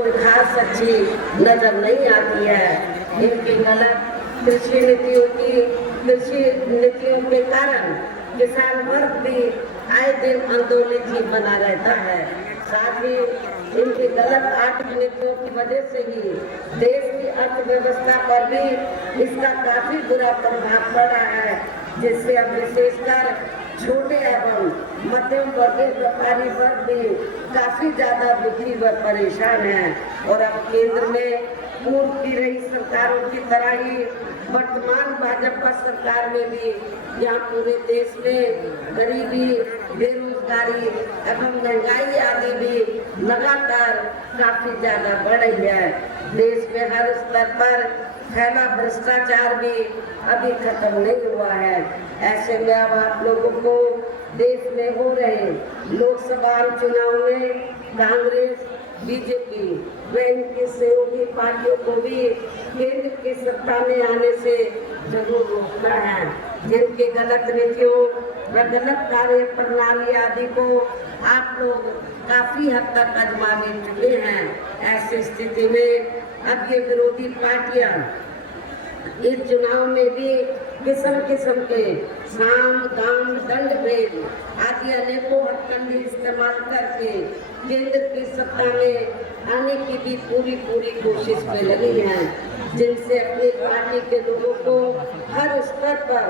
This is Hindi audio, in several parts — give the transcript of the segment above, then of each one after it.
कोई खास अच्छी नजर नहीं आती है। इनकी गलत कृषि नीतियों के कारण किसान वर्ग भी आए दिन आंदोलित ही बना रहता है। साथ ही इनकी गलत आर्थिक नीतियों की वजह से ही देश की अर्थव्यवस्था पर भी इसका काफी बुरा प्रभाव पड़ रहा है, जिससे अब विशेषकर छोटे एवं मध्यम वर्गीय व्यापारी वर्ग भी काफी ज्यादा दुखी व परेशान है। और अब केंद्र में पूर्व की रही सरकारों की तरह ही वर्तमान भाजपा सरकार में भी यहाँ पूरे देश में गरीबी, बेरोजगारी एवं महंगाई आदि भी लगातार काफी ज्यादा बढ़ रही है। देश में हर स्तर पर फैला भ्रष्टाचार भी अभी खत्म नहीं हुआ है। ऐसे में अब आप लोगों को देश में हो रहे लोकसभा चुनाव में कांग्रेस, बीजेपी व इनकी सहयोगी पार्टियों को भी केंद्र की सत्ता में आने से जरूर रोकना है। जिनकी गलत नीतियों व गलत कार्य प्रणाली आदि को आप लोग काफी हद तक आजमा भी चुके हैं। ऐसी स्थिति में अब ये विरोधी पार्टियां इस चुनाव में भी किस्म किस्म के साम, दाम, दंड भेद आदि अनेकों हथकंडे इस्तेमाल करके केंद्र की सत्ता में आने की भी पूरी कोशिश में लगी है, जिनसे अपनी पार्टी के लोगों को हर स्तर पर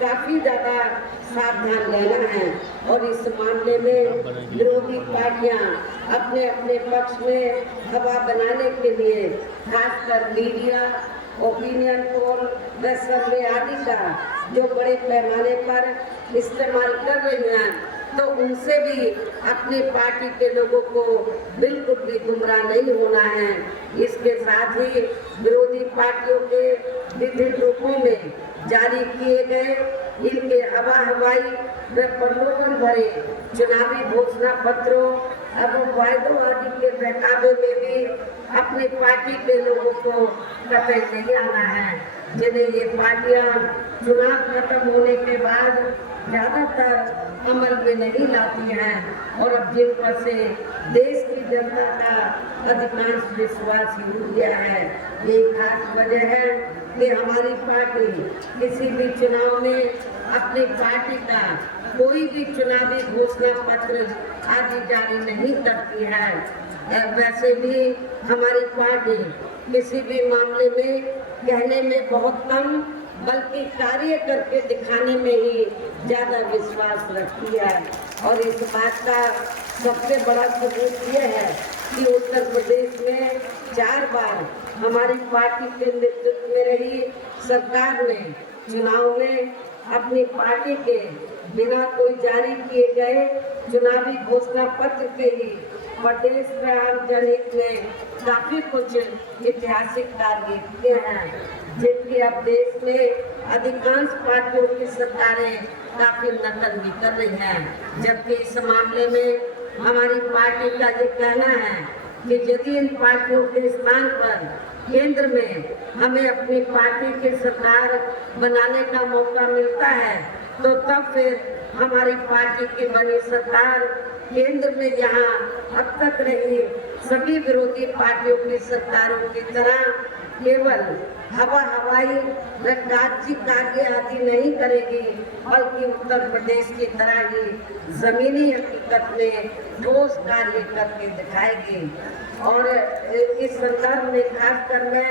काफी ज्यादा सावधान रहना है। और इस मामले में विरोधी पार्टियां अपने अपने पक्ष में हवा बनाने के लिए खासकर मीडिया, ओपिनियन पोल व सर्वे आदि का जो बड़े पैमाने पर इस्तेमाल कर रही हैं, तो उनसे भी अपनी पार्टी के लोगों को बिल्कुल भी गुमराह नहीं होना है। इसके साथ ही विरोधी पार्टियों के विभिन्न रूपों में जारी किए गए इनके हवाई व प्रलोभन भरे चुनावी घोषणा पत्रों एवं वायदों आदि के बहकावे में भी अपनी पार्टी के लोगों को कतई नहीं आना है, जिन्हें ये पार्टियां चुनाव खत्म होने के बाद ज्यादातर अमल में नहीं लाती हैं। और अब जिन पर से देश की जनता का अधिकांश विश्वास ही उठ गया है, ये खास वजह है कि हमारी पार्टी किसी भी चुनाव में अपनी पार्टी का कोई भी चुनावी घोषणा पत्र आदि जारी नहीं करती है। वैसे भी हमारी पार्टी किसी भी मामले में कहने में बहुत कम बल्कि कार्य करके दिखाने में ही ज्यादा विश्वास रखती है। और इस बात का सबसे बड़ा सबूत यह है कि उत्तर प्रदेश में 4 बार हमारी पार्टी के नेतृत्व में रही सरकार ने चुनाव में अपनी पार्टी के बिना कोई जारी किए गए चुनावी घोषणा पत्र के ही प्रदेश में आम जनहित में काफी कुछ ऐतिहासिक कार्य किए हैं, जिनकी अब देश में अधिकांश पार्टियों की सरकारें काफी नकल भी कर रही हैं। जबकि इस मामले में हमारी पार्टी का ये कहना है कि यदि इन पार्टियों के स्थान पर केंद्र में हमें अपनी पार्टी की सरकार बनाने का मौका मिलता है, तो तब फिर हमारी पार्टी की बनी सरकार केंद्र में जहां अब तक रही सभी विरोधी पार्टियों की सरकारों की तरह केवल हवाई व कागजी कार्य आदि नहीं करेगी, बल्कि उत्तर प्रदेश की तरह ही जमीनी हकीकत में ठोस कार्य करके दिखाएगी। और इस संदर्भ में खासकर मैं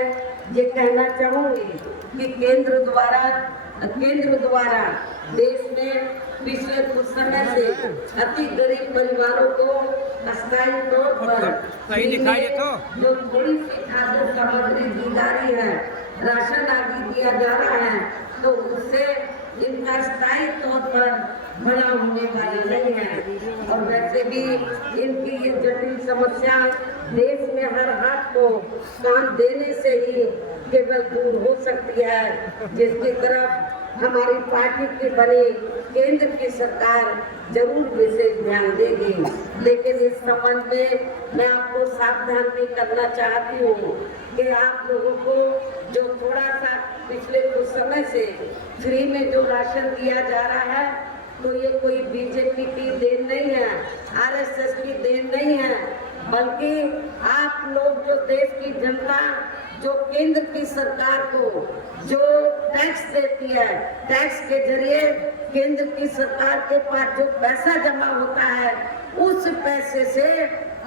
ये कहना चाहूंगी कि केंद्र द्वारा देश में पिछले कुछ समय से अति गरीब परिवारों को अस्थायी तौर पर जो थोड़ी सी खाद्य सामग्री दी जा रही है, राशन आदि दिया जा रहा है, तो उससे इनका स्थायी तौर पर बना होने वाली नहीं है। और वैसे भी इनकी ये जटिल समस्या देश में हर हाथ को काम देने से ही केवल दूर हो सकती है, जिसकी तरफ हमारी पार्टी की बनी केंद्र की सरकार जरूर विशेष ध्यान देगी। लेकिन इस संबंध में मैं आपको सावधान भी करना चाहती हूँ कि आप लोगों को जो थोड़ा सा पिछले कुछ समय से फ्री में जो राशन दिया जा रहा है, तो ये कोई बीजेपी की देन नहीं है, आरएसएस की देन नहीं है, बल्कि आप लोग जनता जो केंद्र की सरकार को जो टैक्स देती है, टैक्स के जरिए केंद्र की सरकार के पास जो पैसा जमा होता है, उस पैसे से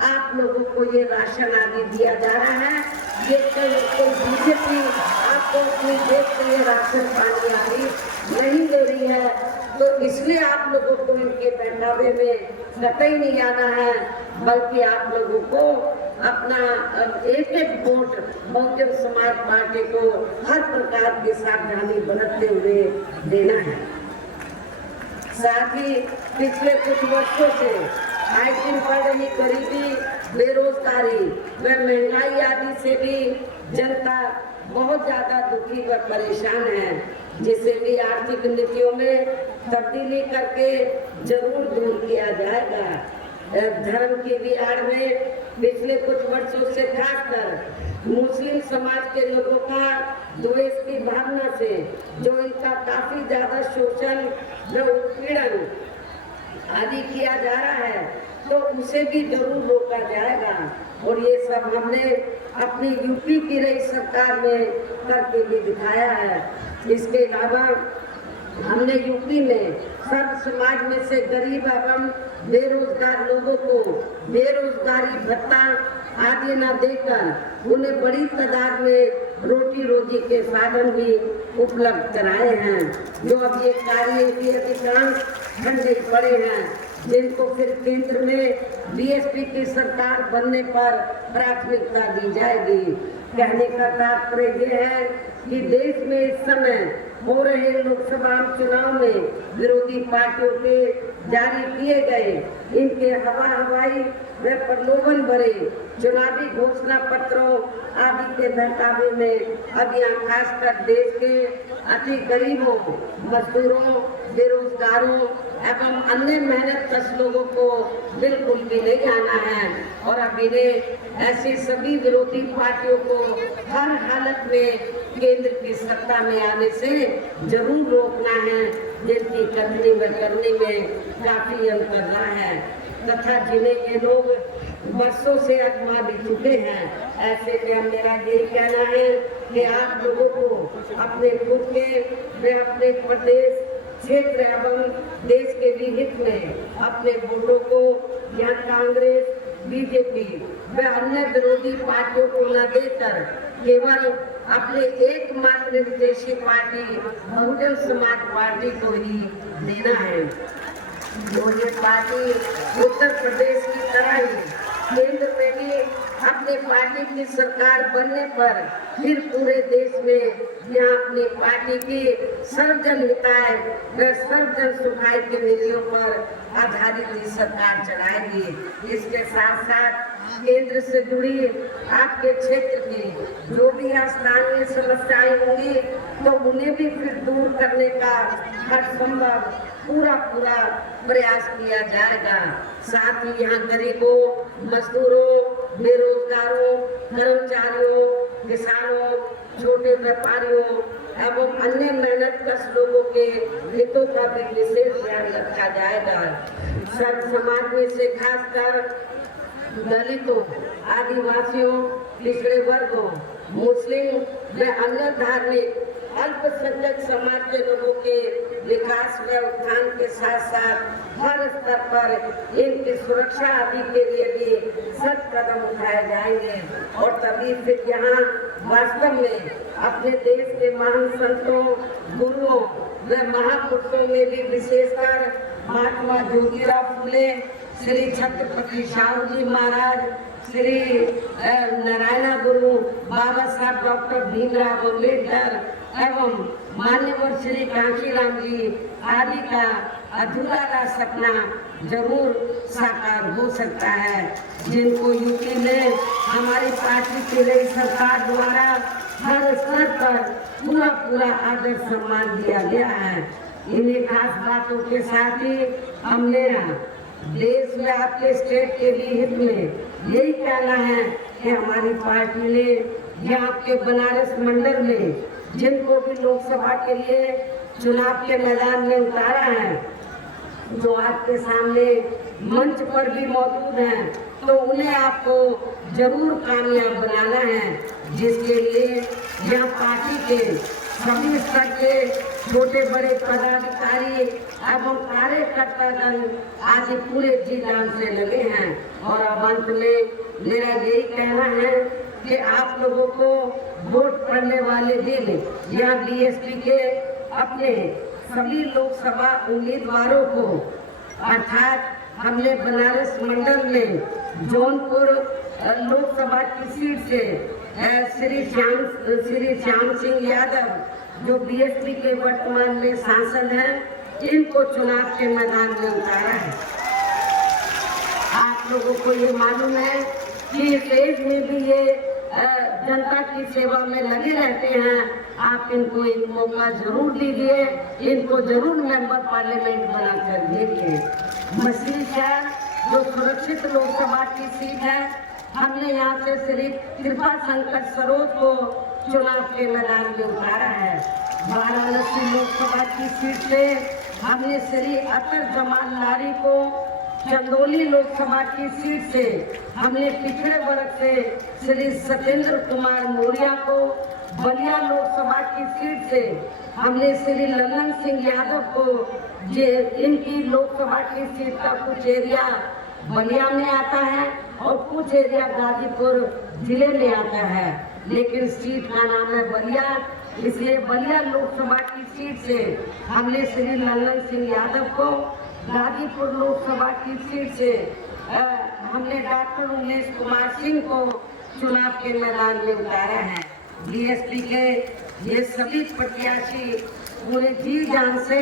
आप लोगों को ये राशन आदि दिया जा रहा है। ये कोई बीजेपी आपको अपनी देश के लिए राशन पानी आदि नहीं दे रही है, तो इसलिए आप लोगों को इनके बहकावे में कतई नहीं आना है, बल्कि आप लोगों को अपना एक एक वोट बहुजन समाज पार्टी को हर प्रकार की सावधानी बरतते हुए देना है। साथ ही पिछले कुछ वर्षों से आए दिन बढ़ रही गरीबी, बेरोजगारी व महंगाई आदि से भी जनता बहुत ज्यादा दुखी व परेशान है, जिसे भी आर्थिक नीतियों में तब्दीली करके जरूर दूर किया जाएगा। धर्म की भी आड़ में पिछले कुछ वर्षों से खासकर मुस्लिम समाज के लोगों का द्वेष की भावना से जो इनका काफी ज्यादा शोषण व उत्पीड़न आदि किया जा रहा है, तो उसे भी जरूर रोका जाएगा। और ये सब हमने अपनी यूपी की रही सरकार में करके भी दिखाया है। इसके अलावा हमने यूपी में सर्व समाज में से गरीब एवं बेरोजगार लोगों को बेरोजगारी भत्ता आदि न देकर उन्हें बड़ी तादाद में रोटी रोजी के साधन भी उपलब्ध कराए हैं, जो अब ये कार्य की अधिकांश ठंडे पड़े हैं, जिनको फिर केंद्र में बीएसपी की सरकार बनने पर प्राथमिकता दी जाएगी। कहने का तात्पर्य ये है कि देश में इस समय हो रहे लोकसभा चुनाव में विरोधी पार्टियों के जारी किए गए इनके हवाई व प्रलोभन भरे चुनावी घोषणा पत्रों आदि के बहकावे में अब यहाँ खासकर देश के अति गरीबों, मजदूरों, बेरोजगारों एवं अन्य मेहनत कश लोगों को बिल्कुल भी नहीं आना है। और अब इन्हें ऐसी सभी विरोधी पार्टियों को हर हालत में केंद्र की सत्ता में आने से जरूर रोकना है, जिनकी करने में काफी अंतर रहा है तथा जिन्हें ये लोग वर्षों से आजमा भी चुके हैं। ऐसे में मेरा यही कहना है कि आप लोगों को अपने खुद के व अपने प्रदेश क्षेत्र एवं देश के भी हित में अपने वोटों को यहाँ कांग्रेस, बीजेपी व अन्य विरोधी पार्टियों को न देकर केवल अपने एकमात्र विदेशी पार्टी बहुजन समाज पार्टी को ही देना है। जो ये पार्टी उत्तर प्रदेश की तरह ही केंद्र में भी अपने पार्टी की सरकार बनने पर फिर पूरे देश में यहाँ अपनी पार्टी की सर्वजन हिताय व सर्वजन सुखाय की नीतियों पर आधारित सरकार चलाएगी। इसके साथ साथ केंद्र से जुड़ी आपके क्षेत्र की जो भी स्थानीय समस्याएं होंगी तो उन्हें भी फिर दूर करने का हर संभव पूरा प्रयास किया जाएगा। साथ ही यहाँ गरीबों, मजदूरों, बेरोजगारों, कर्मचारियों, किसानों, छोटे व्यापारियों एवं अन्य मेहनत कश लोगों के हितों का भी विशेष ध्यान रखा जाएगा। सर्व समाज में से खासकर दलितों, आदिवासियों, पिछड़े वर्गों, मुस्लिम व अन्य धार्मिक अल्पसंख्यक समाज के लोगों के विकास व उत्थान के साथ साथ हर स्तर पर इनकी सुरक्षा आदि के लिए भी सख्त कदम उठाए जाएंगे। और तभी फिर यहाँ वास्तव में अपने देश के महान संतों, गुरुओं व महापुरुषों में भी विशेषकर महात्मा ज्योतिराव फुले, श्री छत्रपति शाहू जी महाराज, श्री नारायण गुरु, बाबा साहब डॉक्टर भीमराव अम्बेडकर एवं मान्यवर श्री कांशीराम जी आदि का अधूरा सा सपना जरूर साकार हो सकता है, जिनको यूपी में हमारी पार्टी की नई सरकार द्वारा हर स्तर पर पूरा आदर सम्मान दिया गया है। इन्हीं खास बातों के साथ ही हमने देश में आपके स्टेट के भी हित में यही कहना है कि हमारी पार्टी ने यहाँ आपके बनारस मंडल में जिनको भी लोकसभा के लिए चुनाव के मैदान में उतारा है, जो आपके सामने मंच पर भी मौजूद हैं, तो उन्हें आपको जरूर कामयाब बनाना है, जिसके लिए यह पार्टी के सभी स्तर के छोटे बड़े पदाधिकारी एवं कार्यकर्तागण आज पूरे जी जान से लगे हैं। और अब अंत में मेरा यही कहना है कि आप लोगों को वोट पड़ने वाले दिन यहाँ बीएसपी के अपने सभी लोकसभा उम्मीदवारों को, अर्थात हमने बनारस मंडल में जौनपुर लोकसभा की सीट से श्री श्याम सिंह यादव जो बीएसपी के वर्तमान में सांसद हैं, इनको चुनाव के मैदान में उतारा है। आप लोगों को ये मालूम है कि इस एज में भी ये जनता की सेवा में लगे रहते हैं। आप इनको एक मौका जरूर दीजिए, इनको जरूर मेंबर पार्लियामेंट बनाकर भेजिए। मछली शहर जो सुरक्षित लोकसभा की सीट है, हमने यहाँ से श्री कृपा शंकर सरोज को चुनाव के मैदान में उतारा है। वाराणसी लोकसभा की सीट से हमने श्री अतर जमाल लारी को, चंदौली लोकसभा की सीट से हमने पिछड़े वर्ग से श्री सत्येंद्र कुमार मौर्य को, बलिया लोकसभा की सीट से हमने श्री ललन सिंह यादव को, इनकी लोकसभा की सीट का कुछ एरिया बलिया में आता है और कुछ एरिया गाजीपुर जिले में आता है, लेकिन सीट का नाम है बलिया, इसलिए बलिया लोकसभा की सीट से हमने श्री ललन सिंह यादव को, गाजीपुर लोकसभा की सीट से हमने डॉक्टर उमेश कुमार सिंह को चुनाव के मैदान में उतारा है। बीएसपी के ये सभी प्रत्याशी पूरे जी जान से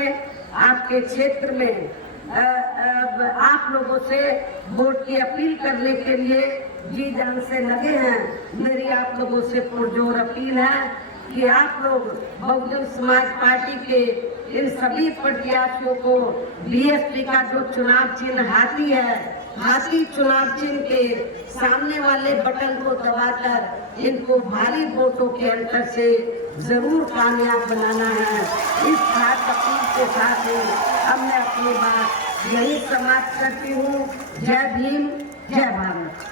आपके क्षेत्र में आप लोगों से वोट की अपील करने के लिए जी जान से लगे हैं। मेरी आप लोगों से पुरजोर अपील है कि आप लोग बहुजन समाज पार्टी के इन सभी प्रत्याशियों को बीएसपी का जो चुनाव चिन्ह हाथी है, हाथी चुनाव चिन्ह के सामने वाले बटन को दबाकर इनको भारी वोटों के अंतर से जरूर कामयाब बनाना है। इस खास अपील के साथ ही अब मैं अपनी बात यही समाप्त करती हूँ। जय भीम, जय भारत।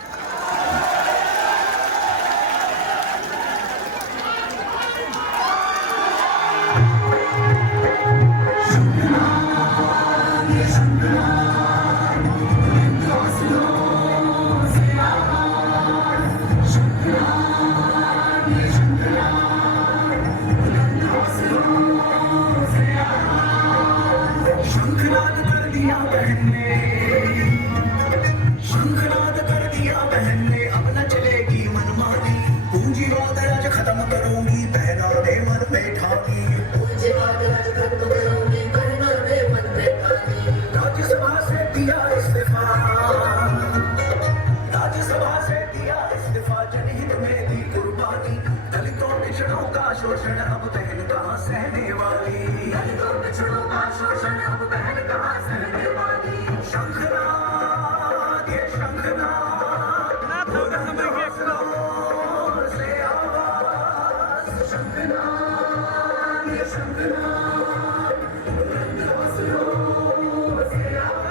शंखनाद कर दिया बहन ने, अब न चलेगी मनमानी, पूंजीवाद राज खत्म करूंगी, बहना ने मन में ठानी, पूंजीवाद राज खत्म करूंगी, बहना ने मन में ठानी। राज्यसभा से दिया इस्तीफा, राज्यसभा से दिया इस्तीफा, जनहित में दी कुर्बानी, दलितों पिछड़ों का शोषण अब बहन कहाँ सहने वाली, दलितों पिछड़ों का शोषण अब बहन कहाँ सहने वाली। शंखनाद, ये शंखनाद, बुलंद हौसलों से आवाज, शंखनाद, ये शंखनाद, बुलंद हौसलों से आवाज।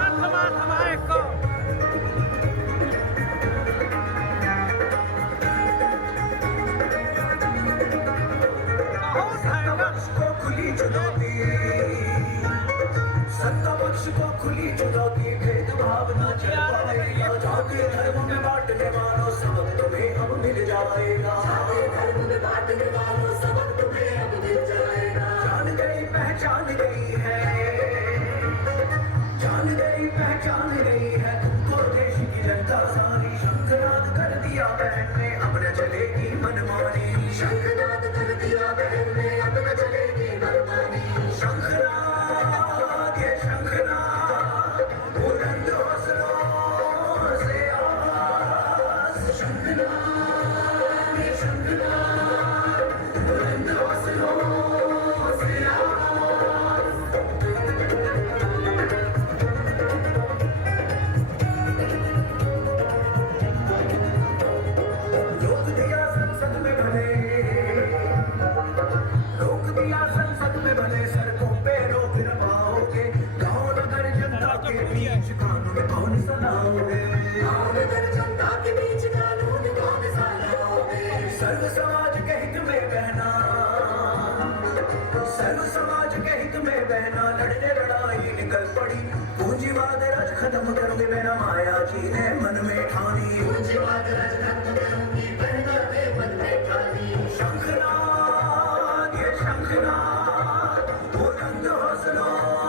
सत्ता पक्ष को खुली चुनौती, सत्ता पक्ष को खुली चुनौती, भेदभाव न चल पाएगा, जाति धर्म में बांटने वालों सबक तुम्हें अब मिल जाएगा, जाति धर्म में बांटने वालों सबक तुम्हें अब मिल जाएगा। जान गई पहचान गई है, जान गई पहचान गई है, तुमको देश की जनता सारी। शंखनाद कर दिया बहन ने, अब न चलेगी मनमानी, शंखनाद कर दिया बहन ने, अब न चलेगी मनमानी। शंखनाद, ये शंखनाद, बुलंद हौसलों से आवाज, शंखनाद, ये शंखनाद, बुलंद हौसलों से आवाज। योग दिया संसद में भले, सर्व समाज के हित में बहना, सर्व समाज के हित में बहना, लड़ने लड़ाई निकल पड़ी, पूंजीवाद राज खत्म करोगे बहना, माया जी ने मन में ठानी, पूंजीवाद राज खत्म करूंगी बहना ने मन में ठानी। शंखनाद ये शंखनाद बुलंद हौसलों